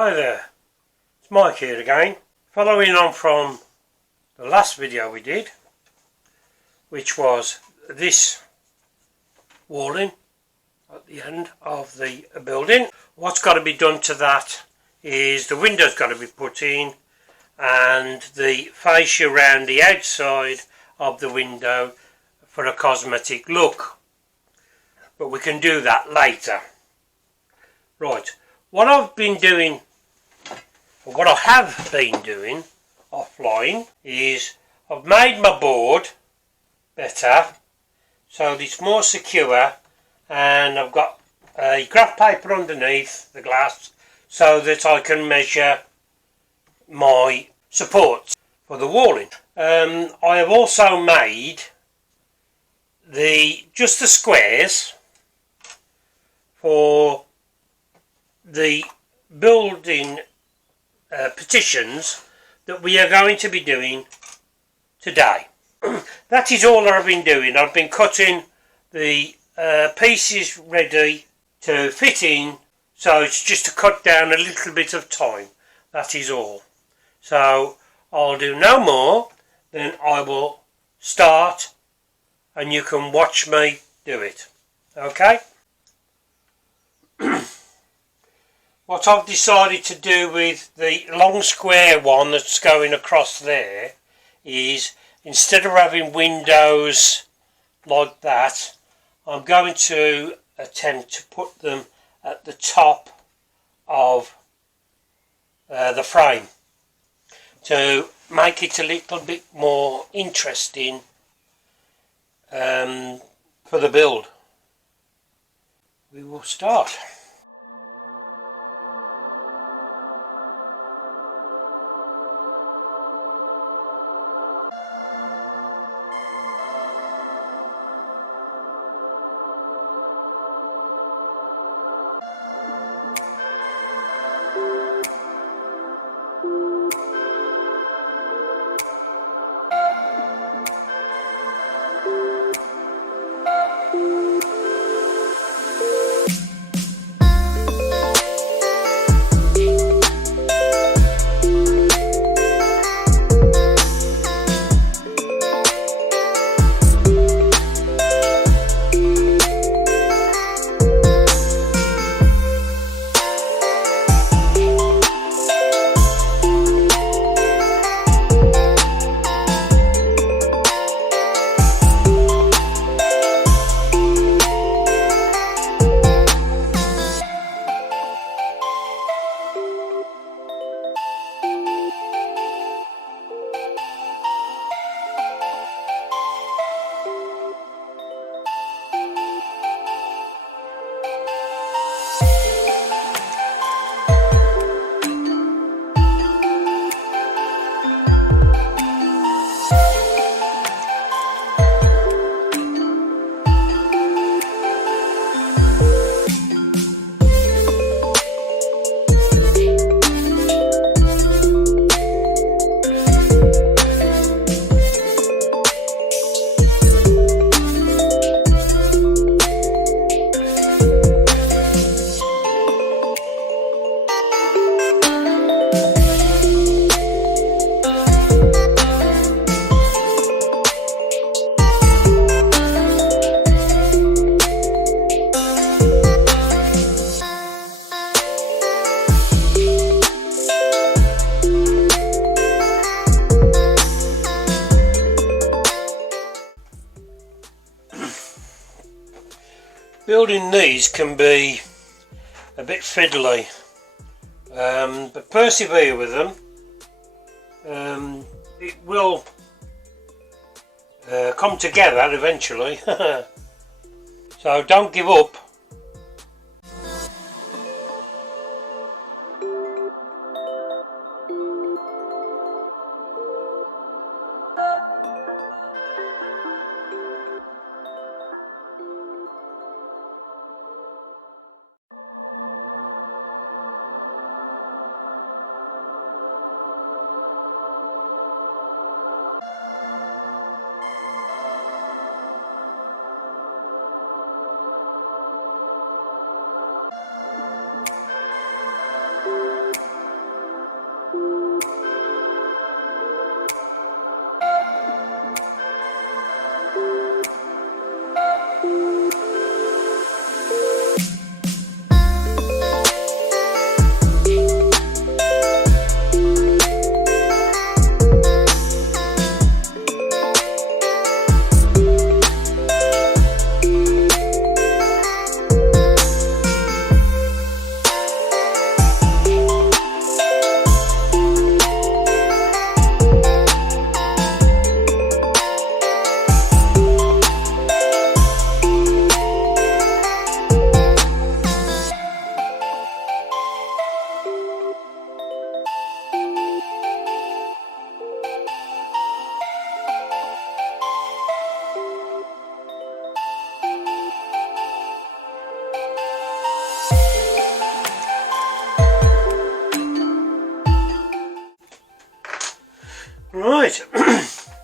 Hi there, it's Mike here again, following on from the last video we did, which was this walling at the end of the building. What's got to be done to that is the window's got to be put in and the fascia around the outside of the window for a cosmetic look, but we can do that later. Right, what I have been doing offline is I've made my board better so it's more secure, and I've got a graph paper underneath the glass so that I can measure my supports for the walling. I have also made just the squares for the building petitions that we are going to be doing today. That is all I've been doing. I've been cutting the pieces ready to fit in, so it's just to cut down a little bit of time. That is all. So I'll do no more, then I will start and you can watch me do it. Okay? What I've decided to do with the long square one that's going across there is, instead of having windows like that, I'm going to attempt to put them at the top of the frame to make it a little bit more interesting for the build. We will start. Building these can be a bit fiddly, but persevere with them. It will come together eventually. So don't give up. Right,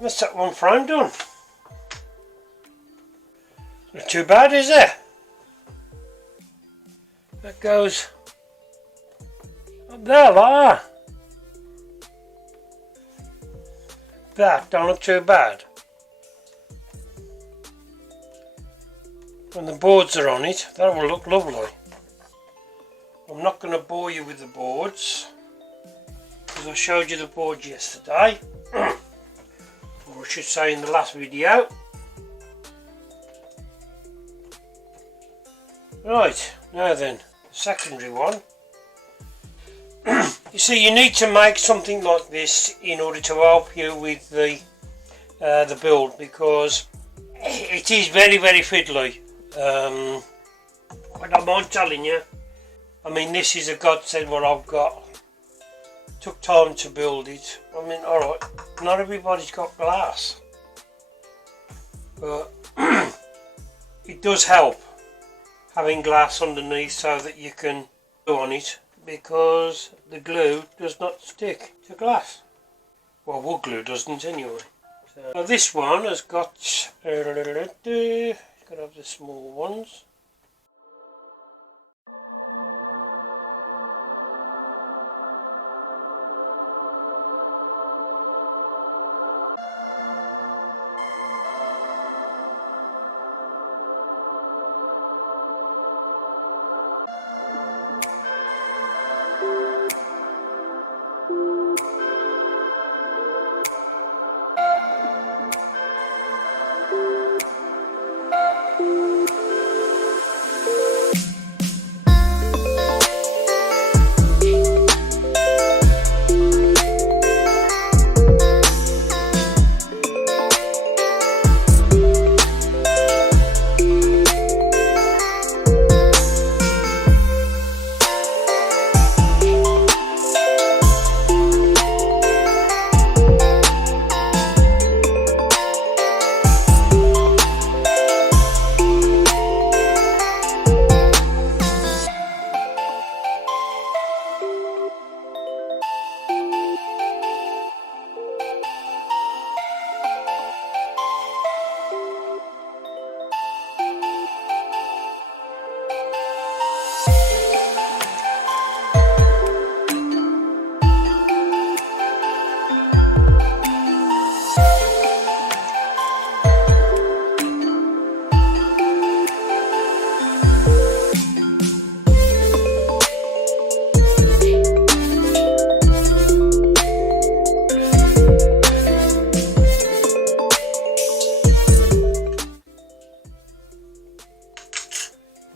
that's that one frame done. Not too bad, is it? That goes up there like that. That don't look too bad. When the boards are on it, that will look lovely. I'm not going to bore you with the boards, because I showed you the boards yesterday, or I should say in the last video. Right, now then, the secondary one. You see, you need to make something like this in order to help you with the build, because it is very, very fiddly. I don't mind telling you. I mean, this is a godsend what I've got. Took time to build it. I mean, alright, not everybody's got glass, but it does help having glass underneath so that you can glue on it, because the glue does not stick to glass. Well, wood glue doesn't anyway. So this one has got, it's got to have the small ones.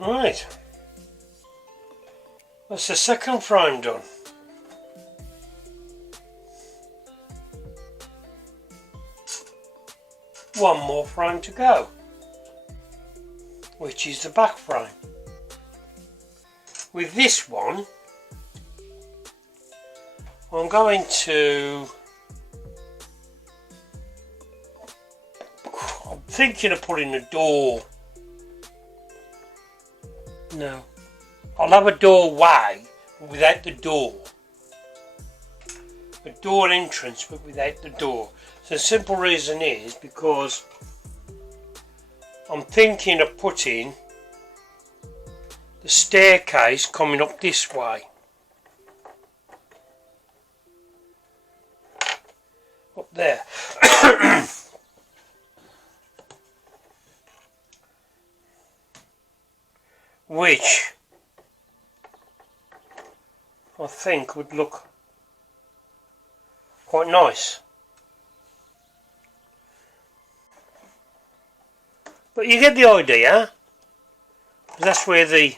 Right, that's the second frame done. One more frame to go, which is the back frame. With this one, I'm going to, I'm thinking of putting a door. No, I'll have a doorway without the door. A door entrance but without the door. So the simple reason is because I'm thinking of putting the staircase coming up this way. Up there. Which I think would look quite nice. But you get the idea. That's where the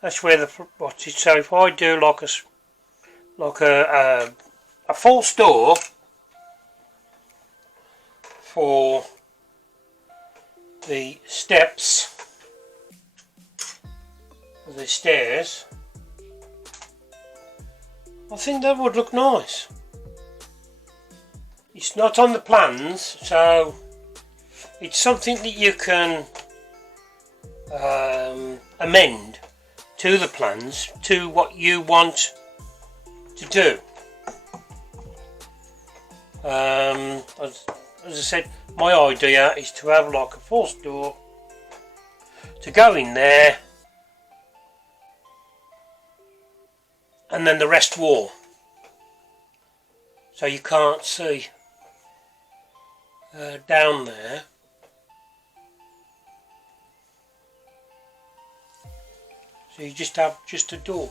what's it? So if I do like a false door for the steps, the stairs, I think that would look nice. It's not on the plans, so it's something that you can amend to the plans to what you want to do. As I said, my idea is to have like a false door to go in there, and then the rest wall, so you can't see down there. So you just have just a door.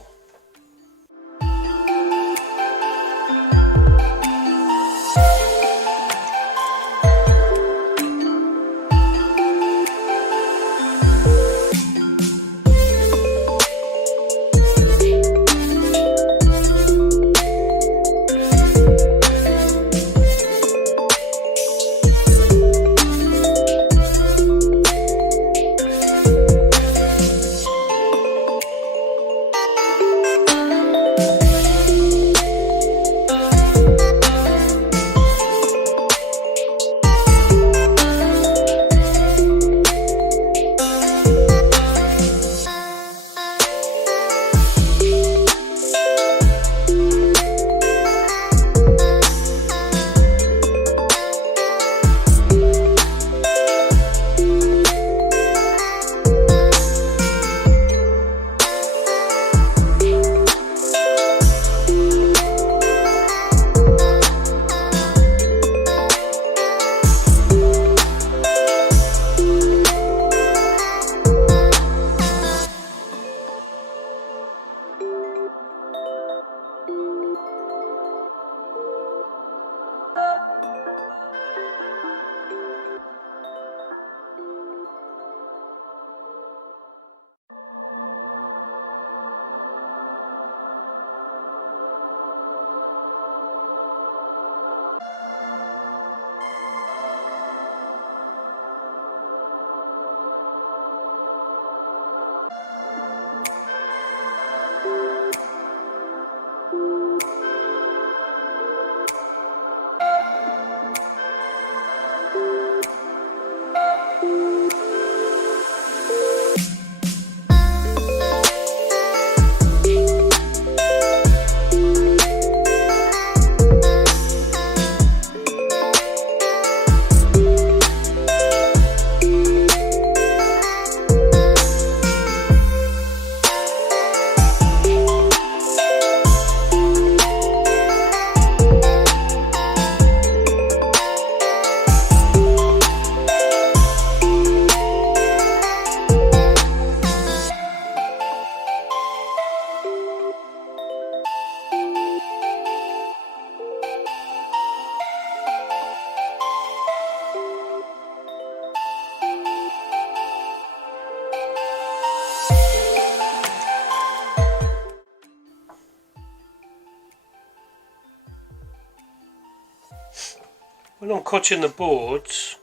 When I'm cutting the boards,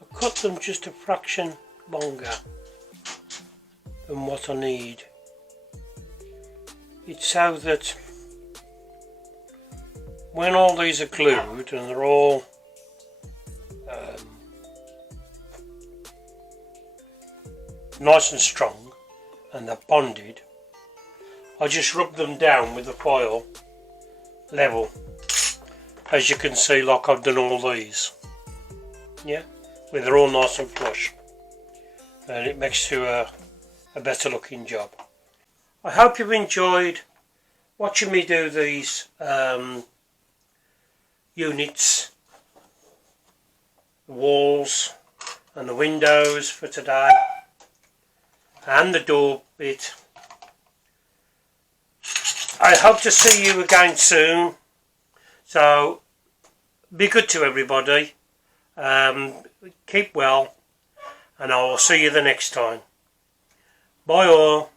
I cut them just a fraction longer than what I need. It's so that when all these are glued and they're all nice and strong and they're bonded, I just rub them down with the foil level, as you can see, like I've done all these, yeah, where they're all nice and flush, and it makes you a better looking job. I hope you've enjoyed watching me do these units, the walls and the windows for today, and the door bit. I hope to see you again soon, so be good to everybody, keep well, and I will see you the next time. Bye all.